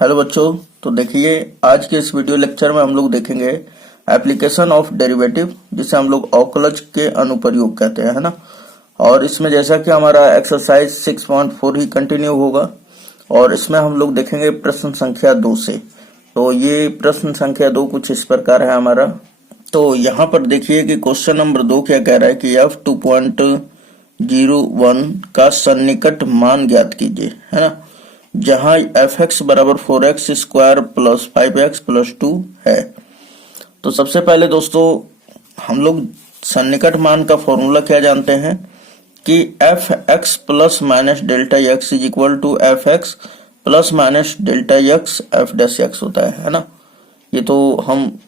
Hello बच्चों। तो देखिए, आज के इस वीडियो लेक्चर में हम लोग देखेंगे एप्लीकेशन ऑफ डेरिवेटिव, जिसे हम लोग अवकलज के अनुप्रयोग कहते हैं, है ना। और इसमें जैसा कि हमारा एक्सरसाइज 6.4 ही कंटिन्यू होगा और इसमें हम लोग देखेंगे प्रश्न संख्या 2 से। तो ये प्रश्न संख्या 2 कुछ इस प्रकार है हमारा। तो यहाँ पर देखिए कि क्वेश्चन नंबर 2 क्या कह रहा है कि f 2.01 का सन्निकट मान ज्ञात कीजिए, है ना, जहां fx बराबर 4x square plus 5x plus 2 है। तो सबसे पहले दोस्तों हम लोग सन्निकट मान का फॉर्मूला क्या जानते हैं कि fx plus minus delta x is equal to fx plus minus delta x f dash x होता है ना। ये तो हम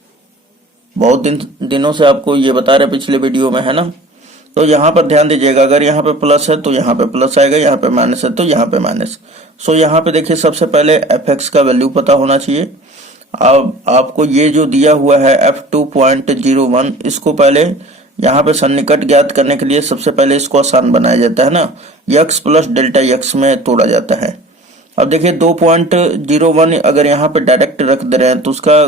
बहुत दिनों से आपको ये बता रहे पिछले वीडियो में, है ना। तो यहाँ पर ध्यान दीजिएगा, अगर यहाँ पे प्लस है तो यहाँ पे प्लस आएगा, यहाँ पे माइनस है तो यहाँ पे माइनस। सो यहाँ पे देखिए सबसे पहले fx का वैल्यू पता होना चाहिए। अब आपको ये जो दिया हुआ है f 2.01, इसको पहले यहाँ पे सन्निकट ज्ञात करने के लिए सबसे पहले इसको आसान बनाया जाता है ना, x प्लस डेल्टा x में तोड़ा जाता है। अब देखिए 2.01 अगर यहाँ पे डायरेक्ट रख दे रहे हैं तो उसका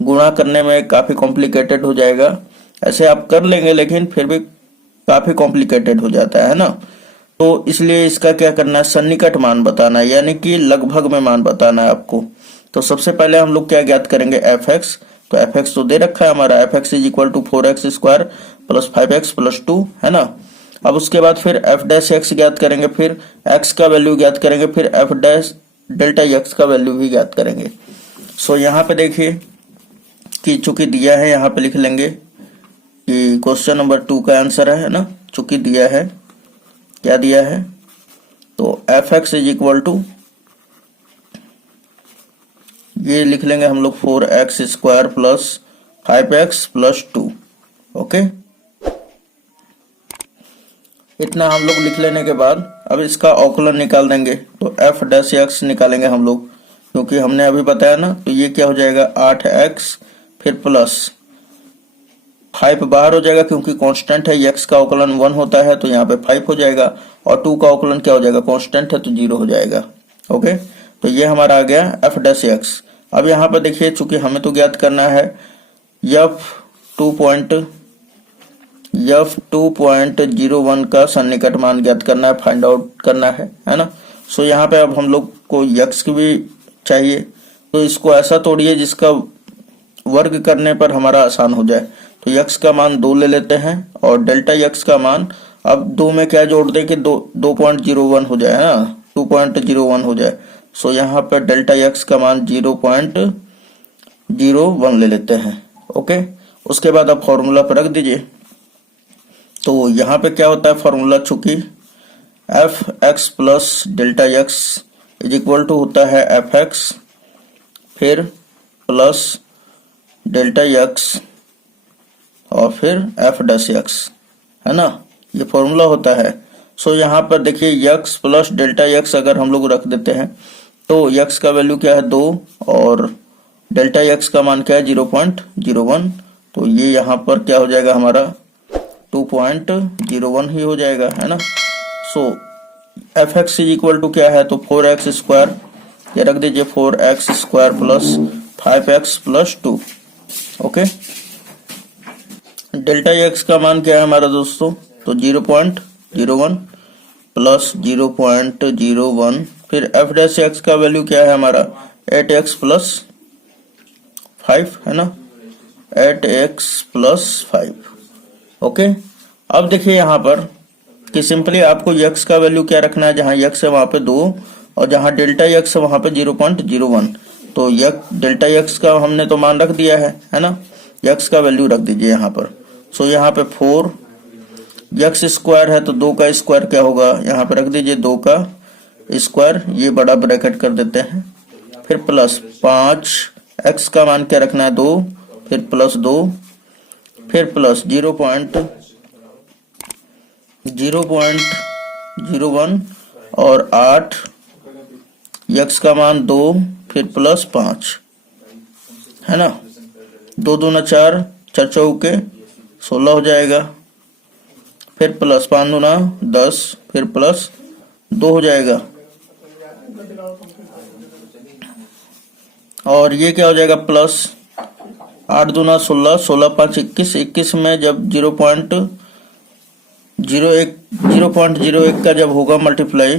गुणा करने में काफी कॉम्प्लिकेटेड हो जाएगा। ऐसे आप कर लेंगे लेकिन फिर भी काफी कॉम्प्लिकेटेड हो जाता है ना। तो इसलिए इसका क्या करना है, सन्निकट मान बताना है, यानी कि लगभग में मान बताना है आपको। तो सबसे पहले हम लोग क्या ज्ञात करेंगे, fx। तो fx तो दे रखा है हमारा, fx is equal to 4x square plus 5x plus 2, है ना। अब उसके बाद फिर f डैश x ज्ञात करेंगे, फिर x का वैल्यू ज्ञात करेंगे, फिर f डैश डेल्टा x का वैल्यू भी ज्ञात करेंगे। सो यहाँ पे देखिए कि चूंकि दिया है, यहाँ पे लिख लेंगे कि क्वेश्चन नंबर 2 का आंसर है ना। चूंकि दिया है, क्या दिया है, तो fx इज इक्वल टू ये लिख लेंगे हम लोग 4x square plus 5x plus 2। Okay, इतना हम लोग लिख लेने के बाद अब इसका अवकलन निकाल देंगे। तो f डैश x निकालेंगे हम लोग, क्योंकि हमने अभी बताया ना। तो ये क्या हो जाएगा, 8x फिर प्लस 5 बाहर हो जाएगा क्योंकि कांस्टेंट है, x का अवकलन 1 होता है तो यहाँ पे 5 हो जाएगा, और 2 का अवकलन क्या हो जाएगा, कांस्टेंट है तो 0 हो जाएगा। ओके, तो ये हमारा आ गया f डैश x। अब यहाँ पे देखिए चूंकि हमें तो ज्ञात करना है f 2.01 का सन्निकट मान ज्ञात करना है, फाइंड आउट करना है ना। सो यहाँ पे अब हम लोग को x की भी चाहिए, तो इसको ऐसा तोड़िए जिसका वर्ग करने पर हमारा आसान हो जाए। तो x का मान 2 ले लेते हैं और डेल्टा x का मान, अब 2 में क्या जोड़ दें कि 2.01 हो जाए, है ना, 2.01 हो जाए। सो यहाँ पर डेल्टा x का मान 0.01 ले लेते हैं। ओके, उसके बाद आप फॉर्मूला पर रख दीजिए। तो यहाँ पे क्या होता है फॉर्मूला, चूंकि fx plus delta x is equal to होता है fx फिर प्लस डेल्टा x और फिर f डैश x, है ना, ये फॉर्मूला होता है। सो यहाँ पर देखिए x प्लस डेल्टा x अगर हम लोग रख देते हैं तो x का वैल्यू क्या है 2 और डेल्टा x का मान क्या है 0.01। तो ये यहाँ पर क्या हो जाएगा हमारा 2.01 ही हो जाएगा, है ना। सो fx इज इक्वल टू क्या है, तो 4x स्क्वायर, ये रख दीजिए 4x square plus 5x plus 2। Okay, delta x का मान क्या है हमारा दोस्तों, तो 0.01 प्लस 0.01, फिर f डैश x का वैल्यू क्या है हमारा 8x प्लस 5, है ना, 8x प्लस 5। ओके, अब देखिए यहाँ पर कि सिंपली आपको x का वैल्यू क्या रखना है, जहाँ x है वहां पे 2 और जहाँ डेल्टा x है वहां पे 0.01। तो डेल्टा x का हमने तो मान रख दिया है ना, x का वैल्यू रख दीजिए यहाँ पर। सो यहाँ पे 4 x स्क्वायर है तो 2 का स्क्वायर क्या होगा, यहाँ पे रख दीजिए 2 का स्क्वायर, ये बड़ा ब्रैकेट कर देते हैं, फिर प्लस 5, x का मान क्या रखना है 2, फिर प्लस 2, फिर प्लस 0.01 और 8, x का मान 2 फिर प्लस 5, है ना, 2 दूना 4, 4 चौके 16 हो जाएगा, फिर प्लस 5 दूना 10, फिर प्लस 2 हो जाएगा। और ये क्या हो जाएगा प्लस 8 दूना 16, 16 5 21, 21 में जब 0.01 का जब होगा मल्टीप्लाई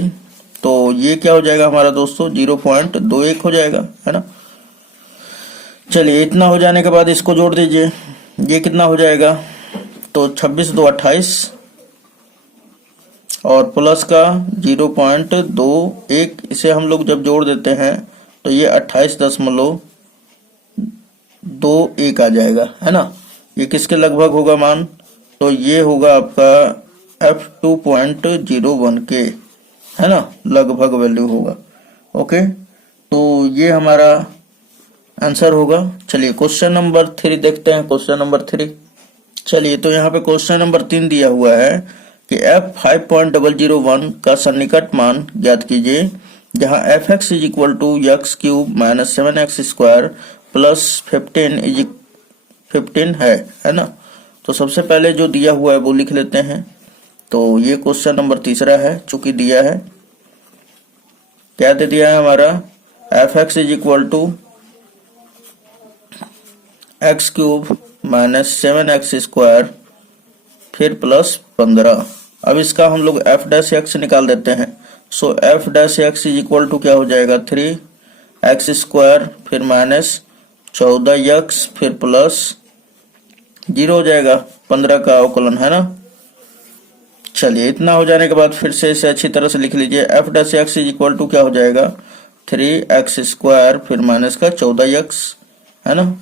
तो ये क्या हो जाएगा हमारा दोस्तों 0.21 हो जाएगा, है ना। चलिए इतना हो जाने के बाद इसको जोड़ दीजिए, ये कितना हो जाएगा तो 26 2 28 और प्लस का 0.21, इसे हम लोग जब जोड़ देते हैं तो ये 28.21 आ जाएगा, है ना। ये किसके लगभग होगा मान, तो ये होगा आपका f2.01 के, है ना, लगभग वैल्यू होगा। ओके, तो ये हमारा आंसर होगा। चलिए क्वेश्चन नंबर 3 देखते हैं। क्वेश्चन नंबर 3, चलिए तो यहाँ पे क्वेश्चन नंबर 3 दिया हुआ है कि f5.001 का सन्निकट मान ज्ञात कीजिए जहाँ fx is equal to X cube minus 7x square plus 15 है ना। तो सबसे पहले जो दिया हुआ है वो लिख लेते हैं। तो ये क्वेश्चन नंबर 3 है, चूंकि दिया है, क्या दे दिया है हमारा fx is equal to X cube minus 7x square फिर प्लस 15। अब इसका हम लोग f डैश एक्स निकाल देते हैं। So f dash X is equal to क्या हो जाएगा 3x स्क्वायर फिर माइनस 14x फिर प्लस 0 हो जाएगा, 15 का अवकलन, है ना। चलिए इतना हो जाने के बाद फिर से इसे अच्छी तरह से लिख लीजिए। f dash X is equal to क्या हो जाएगा 3x स्क्वायर फिर माइनस का 14x, है ना।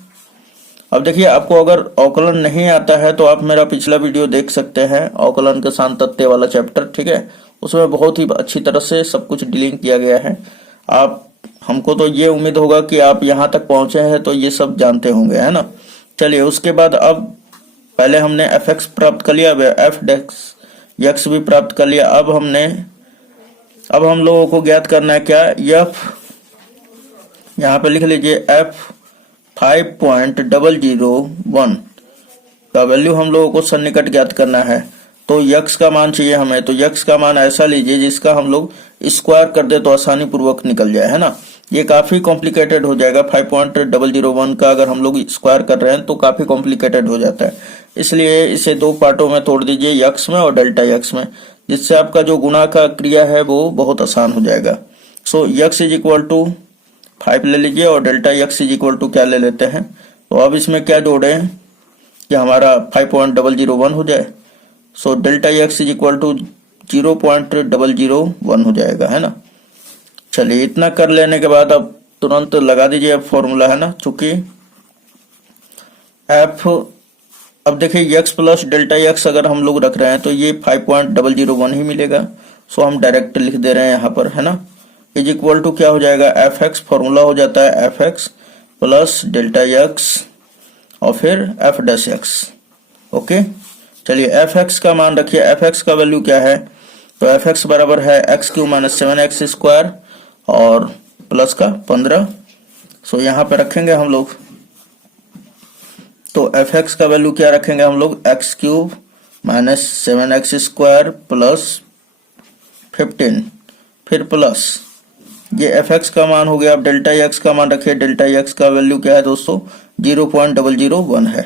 अब देखिए आपको अगर अवकलन नहीं आता है तो आप मेरा पिछला वीडियो देख सकते हैं, अवकलन के सान्तत्य वाला चैप्टर, ठीक है। उसमें बहुत ही अच्छी तरह से सब कुछ डीलिंग किया गया है। आप, हमको तो ये उम्मीद होगा कि आप यहाँ तक पहुंचे हैं तो ये सब जानते होंगे, है ना। चलिए उसके बाद अब पहले हमने fx प्राप्त कर लिया, f डैश भी प्राप्त कर लिया। अब हम लोगों को ज्ञात करना है क्या, f, यहाँ पे लिख लीजिए f 5.001 का वैल्यू हम लोगों को सन्निकट ज्ञात करना है। तो x का मान चाहिए हमें, तो x का मान ऐसा लीजिए जिसका हम लोग स्क्वायर कर दे तो आसानी पूर्वक निकल जाए, है ना। ये काफी कॉम्प्लिकेटेड हो जाएगा, 5.001 का अगर हम लोग स्क्वायर कर रहे हैं तो काफी कॉम्प्लिकेटेड हो जाता है। इसलिए इसे 2 पार्टों में तोड़ दीजिए, x में और डेल्टा x में, जिससे आपका जो गुणा का क्रिया है वो बहुत आसान हो जाएगा। So x is equal to 5 ले लीजिए और delta x is equal to क्या ले लेते हैं। तो अब इसमें क्या जोड़े कि हमारा 5.001 हो जाए। So delta x is equal to 0.001 हो जाएगा, है ना। चलिए इतना कर लेने के बाद अब तुरंत लगा दीजिए फॉर्मूला, है ना। चूंकि f, अब देखिए x प्लस डेल्टा x अगर हम लोग रख रहे हैं तो ये 5.001 ही मिलेगा। सो हम डायरेक्ट लिख दे रहे हैं यहाँ पर, है ना। इज इक्वल टू क्या हो जाएगा fx, फॉर्मूला हो जाता है fx प्लस डेल्टा x और फिर f डैश x। ओके, चलिए fx का मान रखिए, fx का वैल्यू क्या है, तो fx बराबर है x cube minus 7x square और प्लस का 15। सो यहाँ पे रखेंगे हम लोग, तो fx का वैल्यू क्या रखेंगे हम लोग, x cube minus 7x square plus 15 फिर प्लस ये fx का मान हो गया। अब डेल्टा x का मान रखिए, डेल्टा x का वैल्यू क्या है दोस्तों 0.001 है,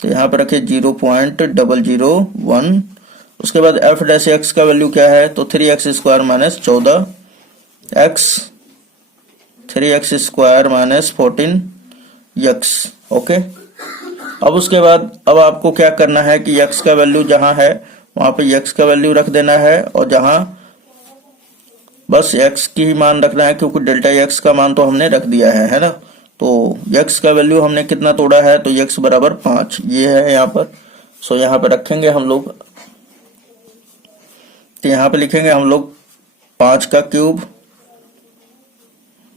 तो यहाँ पे रखिए 0.001। उसके बाद f डैश x का वैल्यू क्या है, तो 3x square minus 14x, 3x square minus 14x। Okay, अब उसके बाद अब आपको क्या करना है कि x का वैल्यू जहां है वहां पे x का वैल्यू रख देना है और जहां बस x की ही मान रखना है, क्योंकि डेल्टा x का मान तो हमने रख दिया है ना। तो x का वैल्यू हमने कितना तोड़ा है, तो x बराबर 5 ये है यहाँ पर। सो यहाँ पे रखेंगे हम लोग, तो यहाँ पे लिखेंगे हम लोग 5 का क्यूब,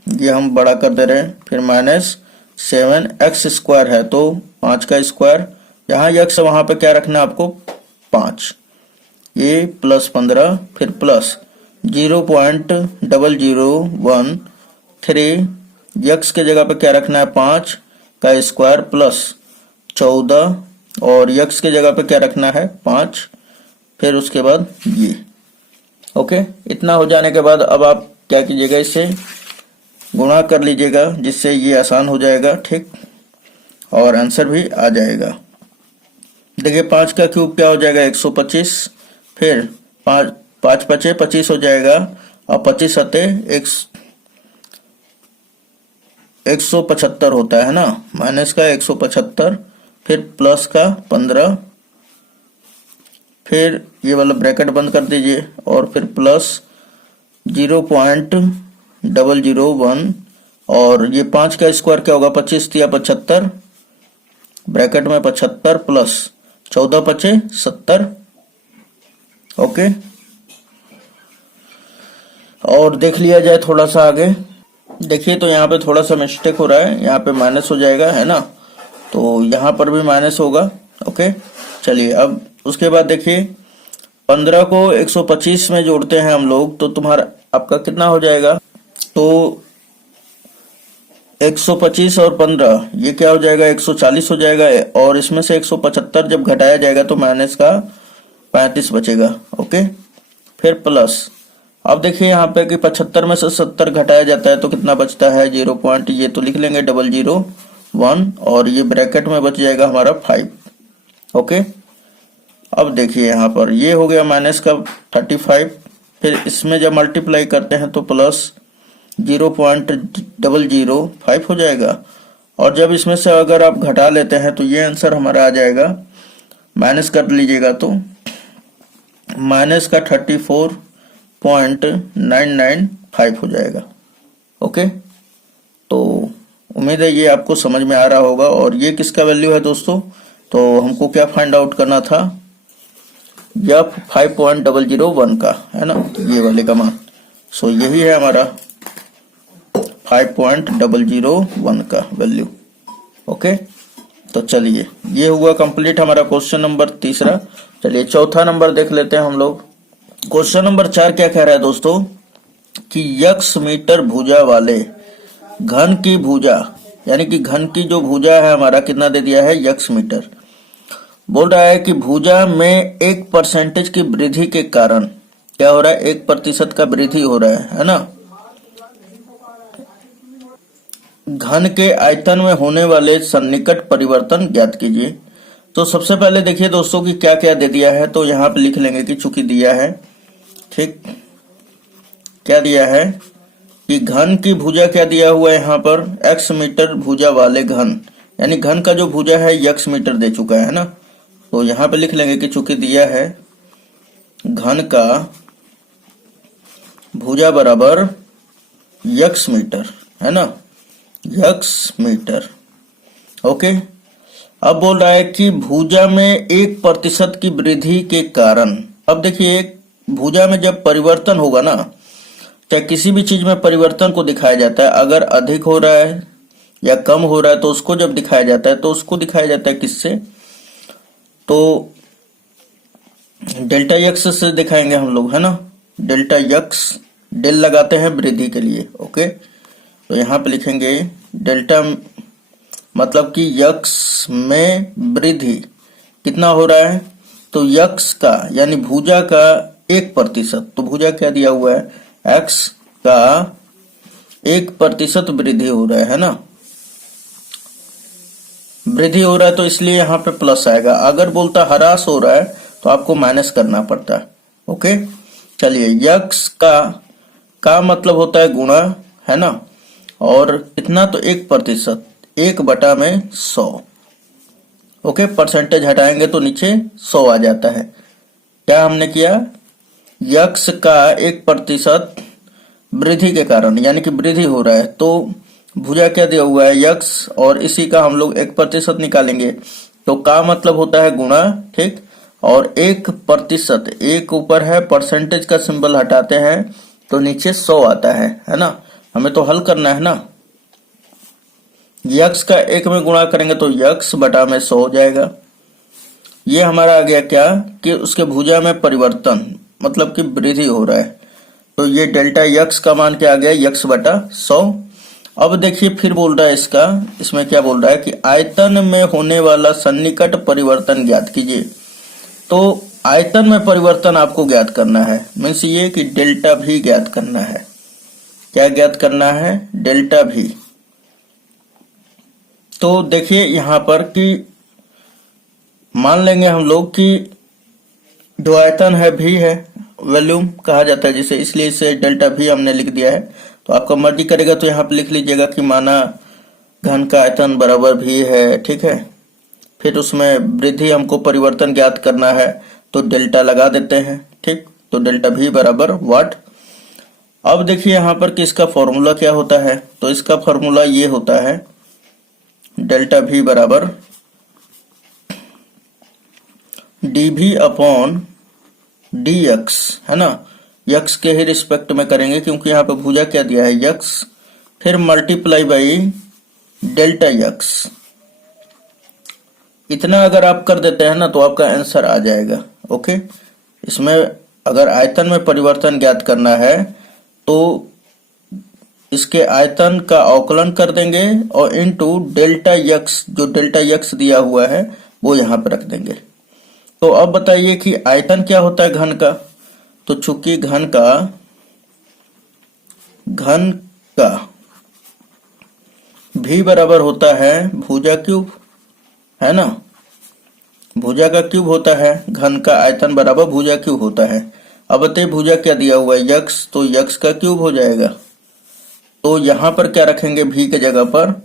ये हम बड़ा कर दे रहे हैं, फिर माइनस 7x स्क्वायर है तो 5 का स्क्वायर, यहाँ x वहां पे क्या रखना है आपको 5, ये प्लस 15 फिर प्लस 0.0013, x के जगह पे क्या रखना है 5 का स्क्वायर प्लस 14 और x के जगह पे क्या रखना है 5, फिर उसके बाद ये। ओके, इतना हो जाने के बाद अब आप क्या कीजिएगा, इसे गुणा कर लीजिएगा, जिससे ये आसान हो जाएगा, ठीक, और आंसर भी आ जाएगा। देखिए 5 का क्यूब क्या हो जाएगा 125, फिर 5 5 पचे 25 हो जाएगा, और 25 सते 175 होता है ना, माइनस का 175, फिर प्लस का 15, फिर ये वाला ब्रैकेट बंद कर दीजिए, और फिर प्लस 0.001, और ये 5 का स्क्वायर क्या होगा 25 या 75, ब्रैकेट में 75 प्लस 14 पचे 70। ओके, और देख लिया जाए थोड़ा सा आगे। देखिए तो यहाँ पे थोड़ा सा मिस्टेक हो रहा है, यहाँ पे माइनस हो जाएगा, है ना, तो यहाँ पर भी माइनस होगा। ओके, चलिए अब उसके बाद देखिए 15 को 125 में जोड़ते हैं हम लोग, तो तुम्हारा आपका कितना हो जाएगा, तो 125 और 15 ये क्या हो जाएगा 140 हो जाएगा, और इसमें से 175 जब घटाया जाएगा तो माइनस का 35 बचेगा। ओके, फिर प्लस, अब देखिए यहाँ पे कि 75 में से 70 घटाया जाता है तो कितना बचता है 0 पॉइंट, ये तो लिख लेंगे 001, और ये ब्रैकेट में बच जाएगा हमारा 5। ओके, अब देखिए यहाँ पर ये हो गया माइनस का 35, फिर इसमें जब मल्टीप्लाई करते हैं तो प्लस 0.005 हो जाएगा, और जब इसमें से अगर आप घटा लेते हैं तो ये आंसर हमारा आ जाएगा, माइनस कर लीजिएगा तो माइनस का 34.995 हो जाएगा। ओके, तो उम्मीद है ये आपको समझ में आ रहा होगा। और ये किसका वैल्यू है दोस्तों, तो हमको क्या फाइंड आउट करना था, यह 5.001 का, है ना, ये वाले का मान। सो यही है हमारा 5.001 का वैल्यू। ओके, तो चलिए ये हुआ कंप्लीट हमारा क्वेश्चन नंबर तीसरा। चलिए चौथा नंबर देख लेते हैं हम लोग। क्वेश्चन नंबर 4 क्या कह रहा है दोस्तों, कि x मीटर भुजा वाले घन की भुजा, यानी कि घन की जो भुजा है हमारा कितना दे दिया है x मीटर। बोल रहा है कि भुजा में 1% की वृद्धि के कारण क्या हो रहा है, 1% का वृद्धि हो रहा है ना। घन के आयतन में होने वाले सन्निकट परिवर्तन ज्ञात कीजिए। तो सबसे पहले देखिए दोस्तों कि क्या क्या दे दिया है, तो यहाँ पे लिख लेंगे कि चूंकि दिया है, ठीक, क्या दिया है कि घन की भुजा क्या दिया हुआ है यहाँ पर, x मीटर भुजा वाले घन, यानी घन का जो भुजा है x मीटर दे चुका है ना। तो यहाँ पे लिख लेंगे कि चूंकि दिया है घन का भुजा बराबर x मीटर, है ना, x मीटर। ओके, अब बोल रहा है कि भुजा में 1% की वृद्धि के कारण। अब देखिए भुजा में जब परिवर्तन होगा ना, चाहे किसी भी चीज में परिवर्तन को दिखाया जाता है, अगर अधिक हो रहा है या कम हो रहा है तो उसको जब दिखाया जाता है तो उसको दिखाया जाता है किससे, तो डेल्टा x से दिखाएंगे हम लोग, है ना, डेल्टा x, डेल लगाते हैं वृद्धि के लिए। ओके, तो यहाँ पे लिखेंगे डेल्टा मतलब कि x में वृद्धि कितना हो रहा है, तो x का यानी भुजा का 1%, तो भुजा क्या दिया हुआ है, x का 1% वृद्धि हो रहा है ना, वृद्धि हो रहा है तो इसलिए यहाँ पे प्लस आएगा। अगर बोलता ह्रास हो रहा है तो आपको माइनस करना पड़ता है। ओके, चलिए x का मतलब होता है गुणा, है ना, और इतना तो 1%, 1/100। ओके, परसेंटेज हटाएंगे तो नीचे 100 आ जाता है। क्या हमने किया, x का 1% वृद्धि के कारण, यानी कि वृद्धि हो रहा है, तो भुजा क्या दिया हुआ है x, और इसी का हम लोग 1% निकालेंगे, तो का मतलब होता है गुणा, ठीक, और 1%, एक ऊपर है, परसेंटेज का सिंबल हटाते हैं तो नीचे 100 आता है ना, हमें तो हल करना है ना। x का 1 में गुणा करेंगे तो x बटा में 100 हो जाएगा। ये हमारा आ गया क्या कि उसके भुजा में परिवर्तन मतलब कि वृद्धि हो रहा है, तो ये डेल्टा x का मान क्या आ गया, x बटा 100। अब देखिए फिर बोल रहा है इसमें क्या बोल रहा है कि आयतन में होने वाला सन्निकट परिवर्तन ज्ञात कीजिए। तो आयतन में परिवर्तन आपको ज्ञात करना है, मीन्स ये कि डेल्टा भी ज्ञात करना है। क्या ज्ञात करना है, डेल्टा भी। तो देखिए यहाँ पर कि मान लेंगे हम लोग कि जो आयतन है भी है, वॉल्यूम कहा जाता है जिसे, इसलिए इसे डेल्टा भी हमने लिख दिया है। तो आपका मर्जी करेगा तो यहाँ पे लिख लीजिएगा कि माना घन का आयतन बराबर भी है, ठीक है। फिर उसमें वृद्धि हमको परिवर्तन ज्ञात करना है तो डेल्टा लगा देते हैं, ठीक। तो डेल्टा भी बराबर वाट। अब देखिए यहाँ पर कि इसका फॉर्मूला क्या होता है, तो इसका फॉर्मूला ये होता है डेल्टा भी बराबर dv अपॉन dx, है ना। यक्स के ही रिस्पेक्ट में करेंगे क्योंकि यहाँ पे भुजा क्या दिया है, यक्स, फिर मल्टीप्लाई बाई डेल्टा यक्स। इतना अगर आप कर देते हैं ना तो आपका आंसर आ जाएगा। ओके, इसमें अगर आयतन में परिवर्तन ज्ञात करना है तो इसके आयतन का अवकलन कर देंगे और इनटू डेल्टा यक्स, जो डेल्टा यक्स दिया हुआ है वो यहाँ पे रख देंगे। तो अब बताइए कि आयतन क्या होता है घन का। तो चूंकि घन का भी बराबर होता है भुजा क्यूब, है ना। भुजा का क्यूब होता है, घन का आयतन बराबर भुजा क्यूब होता है। अब बताइए भुजा क्या दिया हुआ है, यक्स, तो यक्स का क्यूब हो जाएगा। तो यहाँ पर क्या रखेंगे, भी के जगह पर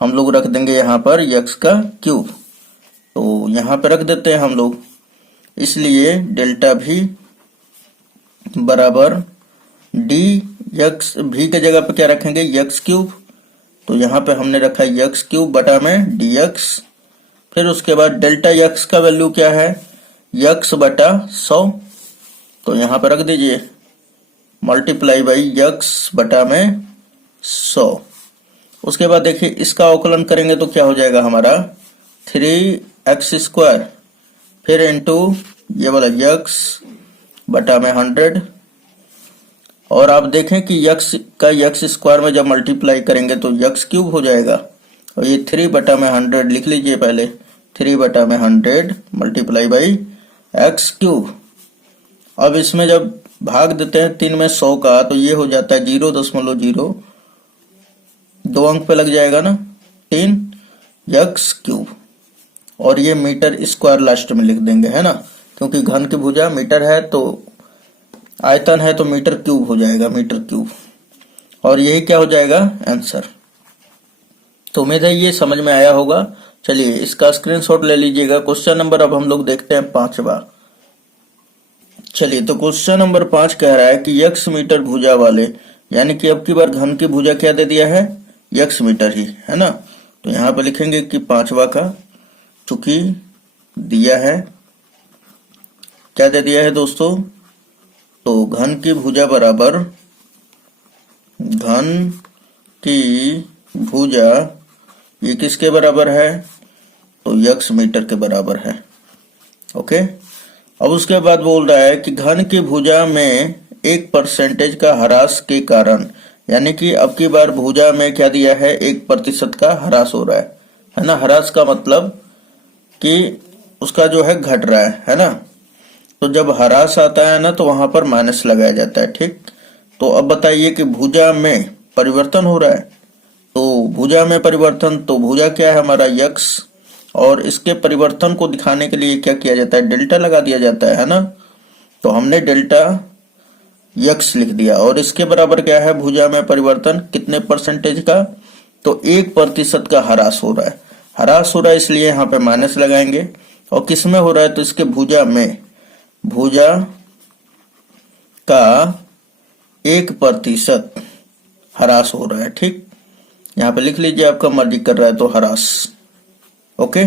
हम लोग रख देंगे यहाँ पर यक्स का क्यूब। तो यहाँ पे रख देते हैं हम लोग, इसलिए डेल्टा भी बराबर डी यक्स, भी के जगह पे क्या रखेंगे, यक्स क्यूब। तो यहाँ पे हमने रखा यक्स क्यूब बटा में डी यक्स। फिर उसके बाद डेल्टा यक्स का वैल्यू क्या है, यक्स बटा 100। तो यहाँ पे रख दीजिए मल्टीप्लाई बाई यक्स बटा में 100। उसके बाद देखिए इसका अवकलन करेंगे तो क्या हो जाएगा हमारा 3x², फिर इंटू ये वाला यक्स बटा में 100। और आप देखें कि यक्स का यक्स स्क्वायर में जब मल्टीप्लाई करेंगे तो यक्स क्यूब हो जाएगा। और ये 3 बटा में 100 लिख लीजिए पहले, 3 बटा में 100 मल्टीप्लाई बाई एक्स क्यूब। अब इसमें जब भाग देते हैं 3 में 100 का तो ये हो जाता है 0.0, 2 अंक पे लग जाएगा ना, 3 यक्स क्यूब। और ये मीटर स्क्वायर लास्ट में लिख देंगे, है ना, क्योंकि घन की भुजा मीटर है तो आयतन है तो मीटर क्यूब हो जाएगा, मीटर क्यूब। और यही क्या हो जाएगा, आंसर। तो उम्मीद है ये समझ में आया होगा। चलिए इसका स्क्रीनशॉट ले लीजिएगा। क्वेश्चन नंबर अब हम लोग देखते हैं 5वां। चलिए तो क्वेश्चन नंबर 5 कह रहा है कि यक्स मीटर भुजा वाले, यानी कि अब की बार घन की भुजा क्या दे दिया है, यक्स मीटर ही, है ना। तो यहाँ पे लिखेंगे कि 5वां का चूंकि दिया है, क्या दे दिया है दोस्तों, तो घन की भुजा बराबर, घन की भुजा ये किसके बराबर है, तो यक्स मीटर के बराबर है। ओके, अब उसके बाद बोल रहा है कि घन की भुजा में 1% का ह्रास के कारण, यानी कि अब की बार भुजा में क्या दिया है, 1% का ह्रास हो रहा है ना। ह्रास का मतलब कि उसका जो है घट रहा है ना। तो जब ह्रास आता है ना तो वहां पर माइनस लगाया जाता है, ठीक। तो अब बताइए कि भुजा में परिवर्तन हो रहा है, तो भुजा में परिवर्तन, तो भुजा क्या है हमारा यक्स, और इसके परिवर्तन को दिखाने के लिए क्या किया जाता है, डेल्टा लगा दिया जाता है ना। तो हमने डेल्टा यक्स लिख दिया। और इसके बराबर क्या है, भुजा में परिवर्तन कितने परसेंटेज का, तो 1% का ह्रास हो रहा है। ह्रास हो रहा है इसलिए यहाँ पे माइनस लगाएंगे। और किस में हो रहा है, तो इसके भुजा में, भुजा का 1% ह्रास हो रहा है, ठीक। यहाँ पे लिख लीजिए, आपका मर्जी कर रहा है तो ह्रास। ओके,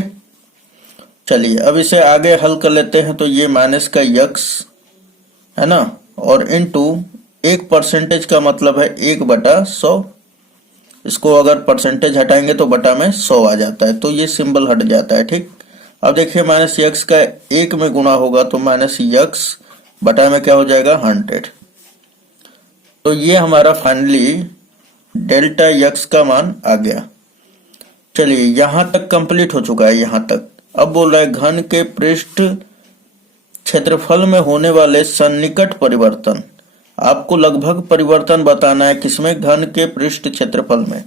चलिए अब इसे आगे हल कर लेते हैं। तो ये माइनस का यक्स है ना, और इनटू 1% का मतलब है 1/100। इसको अगर परसेंटेज हटाएंगे तो बटा में 100 आ जाता है, तो ये सिंबल हट जाता है, ठीक। अब देखिए माइनस यक्स का 1 में गुणा होगा तो माइनस यक्स बटा में क्या हो जाएगा, 100। तो ये हमारा फाइनली डेल्टा यक्स का मान आ गया। चलिए यहां तक कंप्लीट हो चुका है, यहां तक। अब बोल रहा है घन के पृष्ठ क्षेत्रफल में होने वाले सन्निकट परिवर्तन। आपको लगभग परिवर्तन बताना है किसमें, घन के पृष्ठ क्षेत्रफल में।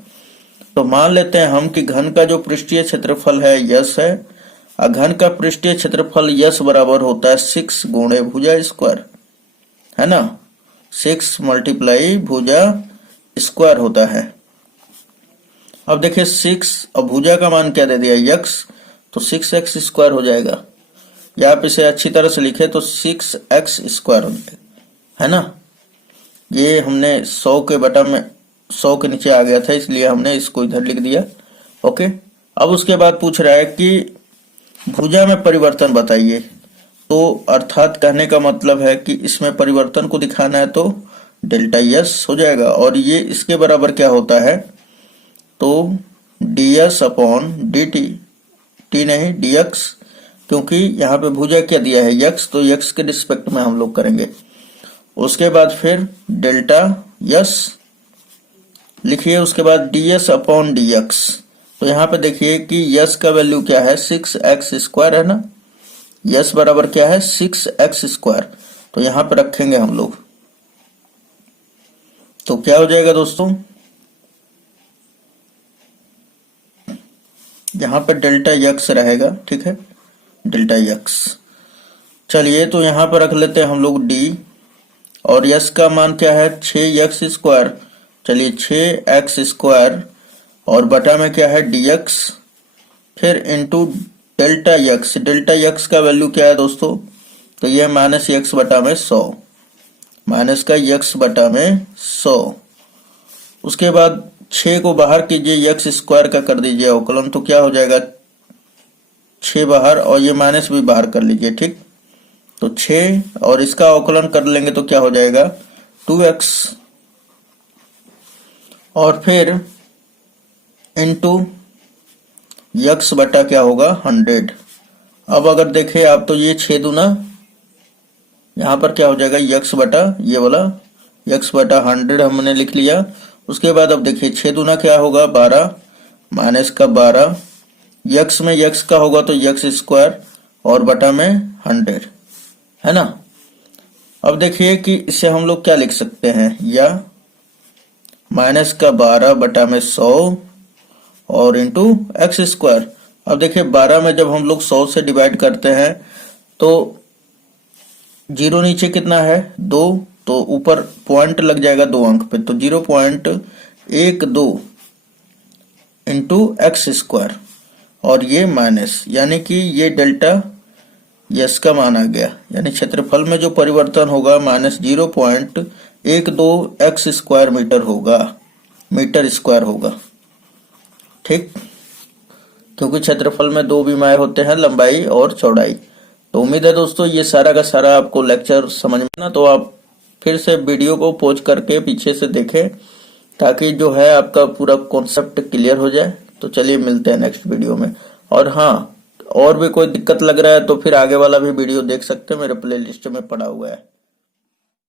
तो मान लेते हैं हम कि घन का जो पृष्ठीय क्षेत्रफल है यस है, और घन का पृष्ठीय क्षेत्रफल यस बराबर होता है 6 गुणे भुजा स्क्वायर, है ना, 6 मल्टीप्लाई भुजा स्क्वायर होता है। अब देखिए 6 और भुजा का मान क्या दे दिया यक्स, तो 6x स्क्वायर हो जाएगा, या आप इसे अच्छी तरह से लिखे तो 6x स्क्वायर हो जाएगा, है ना। ये हमने 100 के बटा में 100 के नीचे आ गया था, इसलिए हमने इसको इधर लिख दिया। ओके, अब उसके बाद पूछ रहा है कि भुजा में परिवर्तन बताइए, तो अर्थात कहने का मतलब है कि इसमें परिवर्तन को दिखाना है तो डेल्टा यस हो जाएगा, और ये इसके बराबर क्या होता है, तो ds अपॉन dt, टी नहीं dx, क्योंकि यहाँ पे भुजा क्या दिया है यक्स, तो यक्स के रिस्पेक्ट में हम लोग करेंगे। उसके बाद फिर डेल्टा यस लिखिए, उसके बाद ds अपॉन dx। तो यहाँ पे देखिए कि यस का वैल्यू क्या है 6x स्क्वायर है ना, यस बराबर क्या है 6x स्क्वायर, तो यहाँ पे रखेंगे हम लोग, तो क्या हो जाएगा दोस्तों, यहाँ पे डेल्टा यक्स रहेगा, ठीक है, डेल्टा यक्स। चलिए तो यहाँ पर रख लेते हैं हम लोग d, और यस का मान क्या है 6x स्क्वायर, चलिए 6x स्क्वायर, और बटा में क्या है dx, फिर into delta x. Delta x का वैल्यू क्या है दोस्तों, तो यह माइनस यक्स बटा में 100, माइनस का यक्स बटा में 100। उसके बाद 6 को बाहर कीजिए, यक्स स्क्वायर का कर दीजिए अवकलन, तो क्या हो जाएगा 6 बाहर, और ये माइनस भी बाहर कर लीजिए, ठीक, तो 6 और इसका अवकलन कर लेंगे तो क्या हो जाएगा 2x, और फिर इनटू यक्स बटा क्या होगा 100। अब अगर देखें आप तो ये 6 दूना, यहाँ पर क्या हो जाएगा यक्स बटा ये वाला यक्स बटा 100 हमने लिख लिया। उसके बाद अब देखिए 6 दूना क्या होगा 12, माइनस का 12, यक्स में यक्स का होगा तो यक्स स्क्वायर, और बटा में 100, है ना। अब देखिए कि इसे हम लोग क्या लिख सकते हैं, या माइनस का 12 बटा में 100 और इंटू एक्स स्क्वायर। अब देखिए 12 में जब हम लोग 100 से डिवाइड करते हैं तो 0 नीचे कितना है 2, तो ऊपर पॉइंट लग जाएगा 2 अंक पे, तो 0.12 इंटू एक्स स्क्वायर, और ये माइनस, यानी कि ये डेल्टा यस का मान आ गया, यानी क्षेत्रफल में जो परिवर्तन होगा माइनस 0.12 एक्स स्क्वायर मीटर होगा, मीटर स्क्वायर होगा, ठीक, क्योंकि क्षेत्रफल में 2 विमाएं होते हैं, लंबाई और चौड़ाई। तो उम्मीद है दोस्तों ये सारा का सारा आपको लेक्चर समझ में ना, तो आप फिर से वीडियो को पॉज करके पीछे से देखें ताकि जो है आपका पूरा कॉन्सेप्ट क्लियर हो जाए। तो चलिए मिलते हैं नेक्स्ट वीडियो में। और हाँ, और भी कोई दिक्कत लग रहा है तो फिर आगे वाला भी वीडियो देख सकते हैं, मेरे प्लेलिस्ट में पड़ा हुआ है।